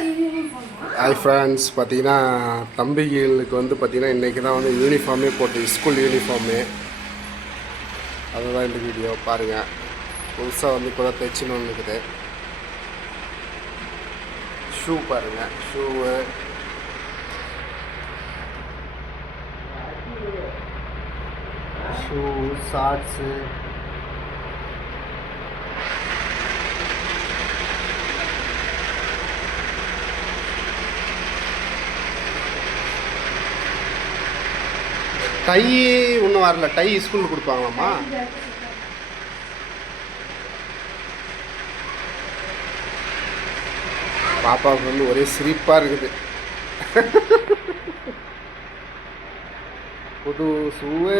Hi friends பார்த்தீங்கன்னா தம்பிகளுக்கு வந்து பார்த்தீங்கன்னா இன்றைக்கி தான் வந்து யூனிஃபார்மே போட்டு ஸ்கூல் யூனிஃபார்மு அதுதான் இந்த வீடியோ பாருங்கள் புதுசாக வந்து இப்போ தான் தைச்சின்னு இருக்குது ஷூ பாருங்கள் ஷூவு ஷூ ஷார்ட்ஸு டை இன்னும் வரல. டை ஸ்கூலில் கொடுப்பாங்களாம்மா? பாப்பாவுக்கு வந்து ஒரே சிரிப்பாக இருக்குது. புது ஷூவு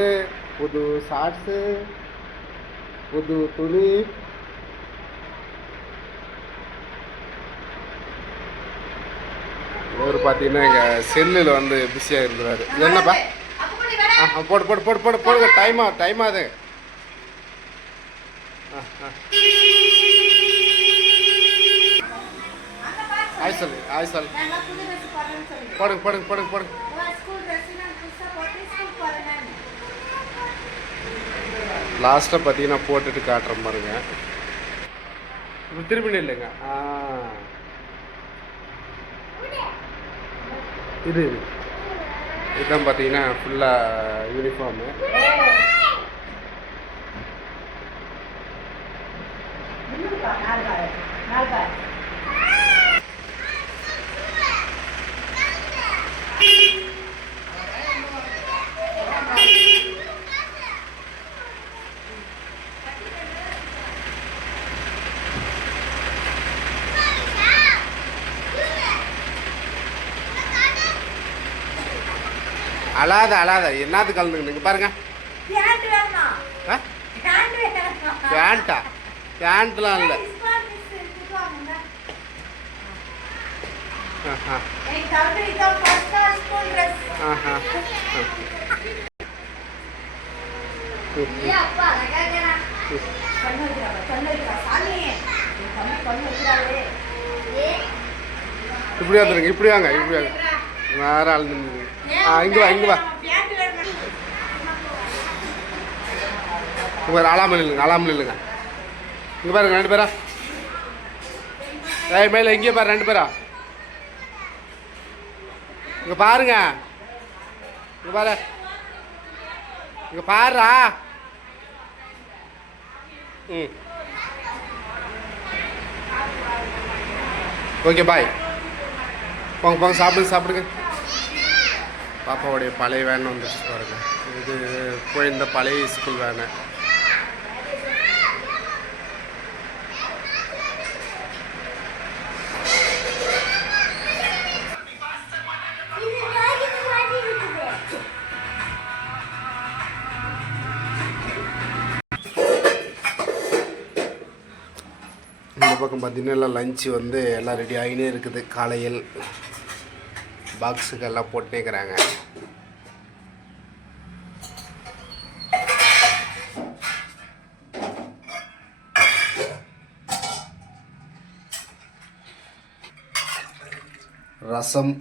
புது ஷார்ட்ஸு புது துணி. இவர் பார்த்தீங்கன்னா எங்கள் செல்லில் வந்து பிஸியாக இருக்கிறாரு. என்னப்பா? ஆ ஆ, போடு போடு போடு போடு போடுங்க. டைமா டைம் ஆகுது ஆ, ஆய் சொல்லு ஆய் சொல்லு போடுங்க போடுங்க போடுங்க போடுங்க. லாஸ்ட்டாக பார்த்தீங்கன்னா போட்டுட்டு காட்டுற பாருங்க இப்போ இல்லைங்க ஆ. இது இது. இதுதான் பார்த்தீங்கன்னா ஃபுல்லாக யூனிஃபார்மு அழாத அழாத. என்னது கலந்துங்க பாருங்க. ஆ? பேண்ட்டா பேண்ட்லாம் இல்லை. ஆஹா. ஆஹா. இப்படி வந்துருங்க வேற ஆள் ஆ இங்கே வா இங்கே வா இங்கே பாரு அலாமல் இல்லைங்க அலாமல் இல்லைங்க இங்கே பாருங்க ரெண்டு பேரா ஏய் மேலே இங்கே பாரு ரெண்டு பேரா இங்கே பாருங்க இங்கே பாரு இங்கே பாருடா ம் ஓகே பாய் போங்க போங்க சாப்பிடுங்க சாப்பிடுங்க பாப்பாவுடைய பழைய வேன் வந்துருச்சு பாருங்க. இது போயிருந்த பழைய ஸ்கூல் வேனு இந்த பக்கம் பார்த்தீங்கன்னா எல்லாம் லஞ்சு வந்து எல்லாம் ரெடி ஆகினே இருக்குது. காலையில் பாக்ஸுக்கெல்லாம் எல்லாம் ரசம்.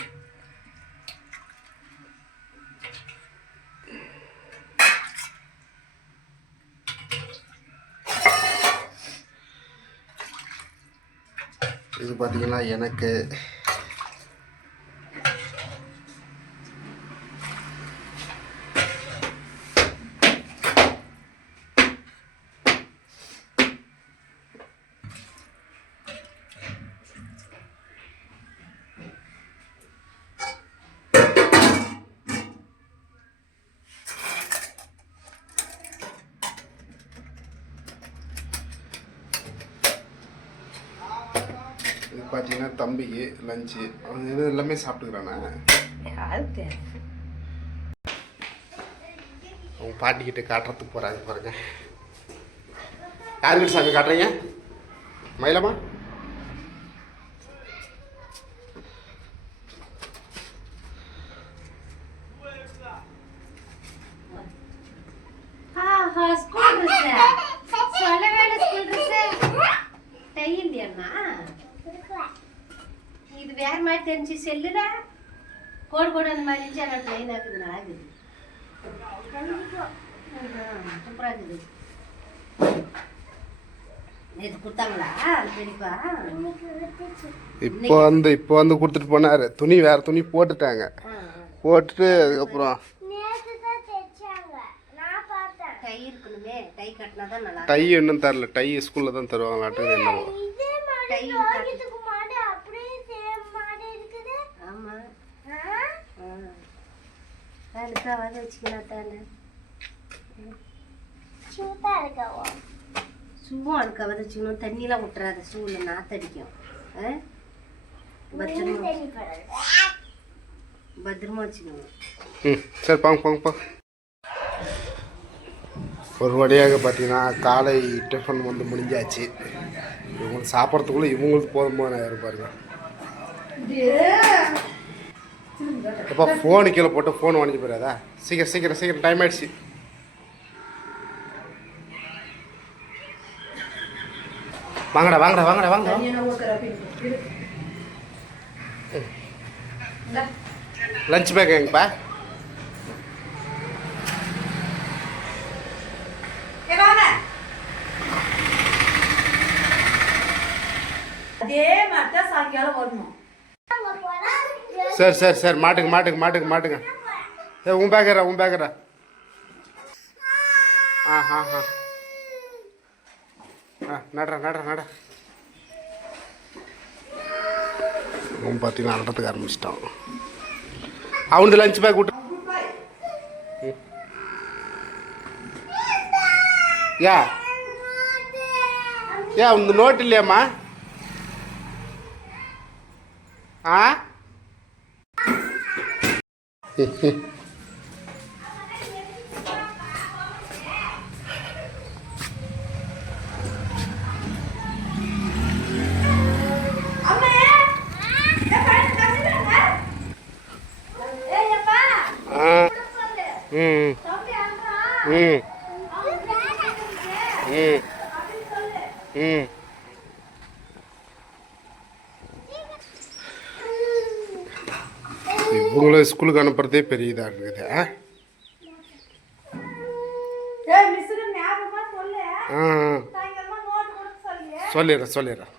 இது பார்த்தீங்கன்னா எனக்கு இது பார்த்தீங்கன்னா தம்பிக்கு லஞ்சு அவன் இது எல்லாமே சாப்பிட்டுக்கிறானே. அவங்க பாட்டிக்கிட்ட காட்டுறதுக்கு போகிறாங்க பாருங்க. யாருக்கிட்ட சாமி காட்டுறீங்க? மயிலம்மா ஸ்கூல் ட்ரெஸ் சொல்ல வேண்டிய ஸ்கூல் ட்ரெஸ் இது வேற மாதிரி தெரிஞ்சு செல்லுடா. கோடு கோடு அந்த மாதிரி இருந்துச்சு ஆனால் லைனாக இருக்குது நல்லா இருக்குது. சூப்பராக இருக்குது. நேற்று கொடுத்தாங்களா? பெரியப்பா? இப்போ வந்து இப்போ வந்து கொடுத்துட்டு போனார். துணி வேறு துணி போட்டுட்டாங்க. போட்டுட்டு அதுக்கப்புறம் டை இன்னும் தரல. டை ஸ்கூலில் தான் தருவாங்களாட்டுது என்னவோ டை ஆமா அதுக்காவது வச்சுக்கலாம் தானே ஷூவும் அதுக்காவது வச்சுக்கணும் தண்ணியெலாம் விட்டுறாது ஷூவில் நாத்தடிக்கும் ஆ? பத்திரமா பத்திரமா வச்சுக்கணும் ம் சரி பாங்க பாங்க பா ஒரு வழியாக பார்த்தீங்கன்னா காலை டிஃபன் வந்து முடிஞ்சாச்சு. இவங்களுக்கு சாப்பிட்றதுக்குள்ளே இவங்களுக்கு போதுமான இருப்பாருங்க எப்போ ஃபோனு கீழே போட்டு ஃபோன் வாங்கி போயிடாதா. சீக்கிரம் சீக்கிரம் சீக்கிரம் டைம் ஆயிடுச்சு. வாங்கடா வாங்கடா வாங்கடா வாங்க லஞ்ச் பேக் எங்கப்பா? அதே மாதிரி தான் சாயங்காலம் வரணும். சரி சரி சரி. மாட்டுங்க மாட்டுங்க மாட்டுங்க மாட்டுங்க ஏ உன் பேக்கரா உன் பேக்கரா ஆ ஆ ஆ. ஆ நடுறா நடுறா நட அவன் பார்த்தீங்கன்னா அல்றதுக்கு ஆரம்பிச்சிட்டான். அவனுக்கு லஞ்ச் பேக் விட்டு ம். யா ஏ அவனுக்கு நோட்டு இல்லையாம்மா? ஆ? ம் ம் ம் ம் இவங்கள ஸ்கூலுக்கு அனுப்புறதே பெரிய இதாக இருக்குது ஆ? சொல்லிடுறேன் சொல்லிடுறேன்.